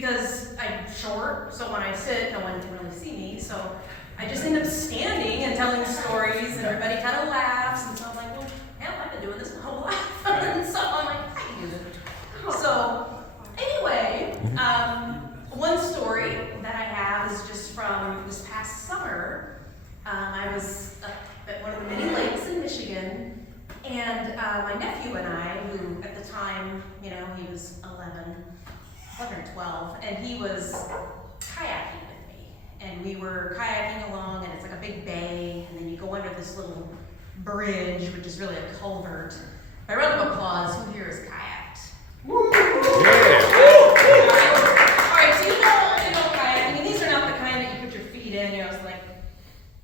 because I'm short, so when I sit, no one can really see me, so I just end up standing and telling stories, and everybody kind of laughs, and so I'm like, well, hell, I've been doing this my whole life, and so I'm like, I can do this. So, anyway, one story that I have is just from this past summer. I was up at one of the many lakes in Michigan, and my nephew and I, who at the time, you know, he was 11 or 12, and he was kayaking with me. And we were kayaking along, and it's like a big bay, and then you go under this little bridge, which is really a culvert. By round of applause, who here is kayaked? Woo! Yeah! Alright, so you know kayaking, and these are not the kind that you put your feet in, you know, it's like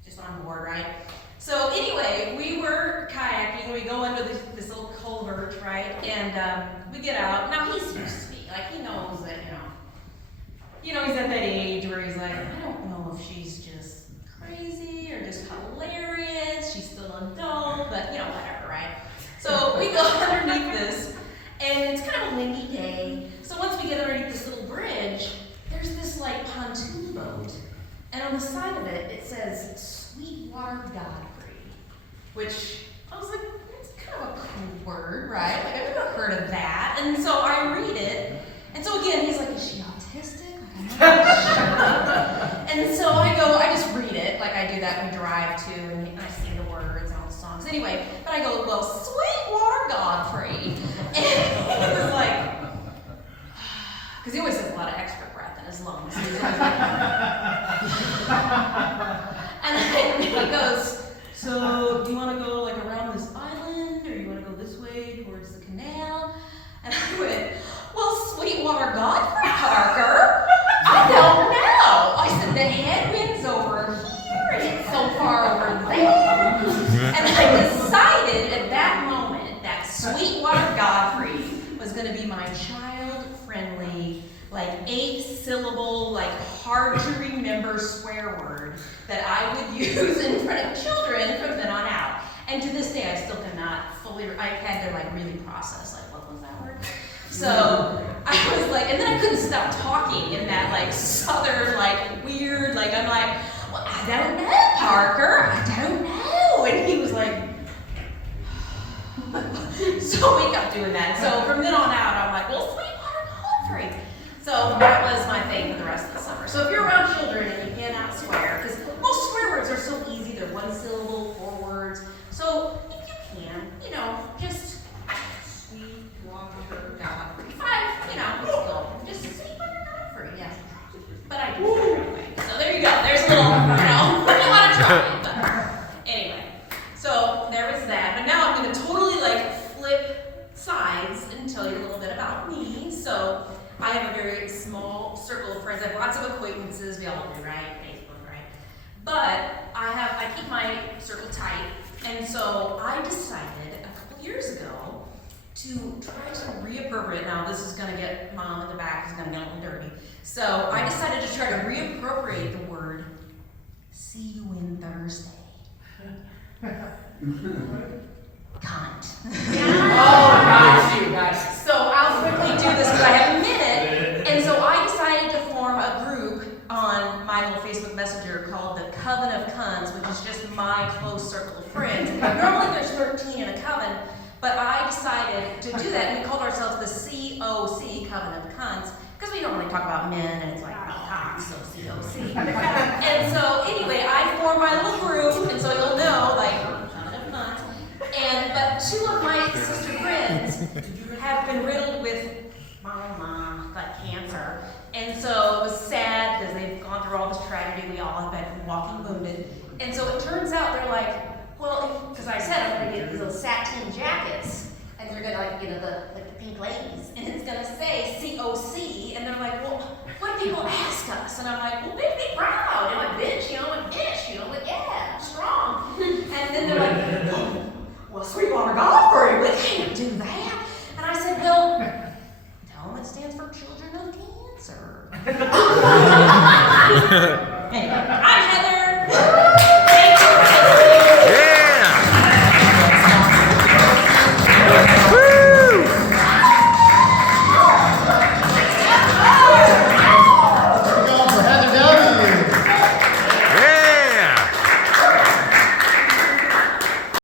just on board, right? So anyway, we were kayaking, we go under this little culvert, right? And we get out. Now he's used to me, like he knows that, you know, he's at that age where he's like, I don't know if she's just crazy or just hilarious, she's still an adult, but you know, whatever, right? So we go underneath this, and it's kind of a windy day. So once we get underneath this little bridge, there's this like pontoon boat, and on the side of it, it says Sweetwater Godfrey, which I was like, it's kind of a cool word, right? Like I've never heard of that. And so I read it, and so again, he's like, is she autistic? And so I just read it, like I do that when we drive too, and I sing the words and all the songs. Anyway, but I go, well, Sweetwater Godfrey. And he was like, because he always has a lot of extra breath in his lungs. He's always like, and he goes, so do you want to go like around this island, or you want to go this way towards the canal? And I went, well, Sweetwater Godfrey, Parker, I don't know. I said, the headwind's over here, and it's so far over there. And I decided at that moment that Sweetwater Godfrey was going to be my child-friendly, like 8-syllable, like hard to remember swear word that I would use in front of children from then on out. And to this day, I still cannot fully, I had to like really process, like, what was that word? So I was like, and then I couldn't stop talking in that like southern, like weird, like I'm like, well, I don't know, Parker, I don't know. And he was like, so we kept doing that. So from then on out, I'm like, well, Sweetwater Godfrey. So that was my thing for the rest of the summer. So if you're around children and you cannot swear, because most swear words are so easy, they're one syllable, 4 words. So if you can, you know, just Sweetwater Godfrey. 5, you know, it's cool. Just Sweetwater Godfrey, yeah. But I do that anyway. So there you go. There's a little, you know, if you want to try it. But anyway, so there was that. But now I'm going to totally like flip sides and tell you a little bit about me. So I have a very small circle of friends. I have lots of acquaintances. We all do, right? Facebook, right? But I keep my circle tight. And so I decided a couple years ago to try to reappropriate. Now this is going to get mom in the back, is going to get a little dirty. So I decided to try to reappropriate the word see you in Thursday. Cunt. Gotcha. So I'll quickly do this because I have a minute. And so I decided to form a group on my little Facebook Messenger called the Coven of Cunts, which is just my close circle of friends. Normally there's 13 in a coven, but I decided to do that, and we called ourselves the COC, Coven of Cunts, because we normally talk about men, and it's like, cocks, so COC. And so anyway, I formed my little group, and so you'll know, like, Coven of Cunts. But 2 of my sister friends have been riddled with like cancer. And so it was sad because they've gone through all this tragedy. We all have been walking wounded. And so it turns out they're like, well, because I said I'm going to get these little satin jackets, and they're going to like, you know, the pink ladies, and it's going to say COC, and they're like, well, what do people ask us? And I'm like, well, be proud. And I'm like, bitch, you know, like, bitch, you know, like, yeah, I'm strong. And then they're like, oh, well, Sweetwater Godfrey, we can't do that. And I said, well, tell them it stands for Children of Cancer. Anyway, I'm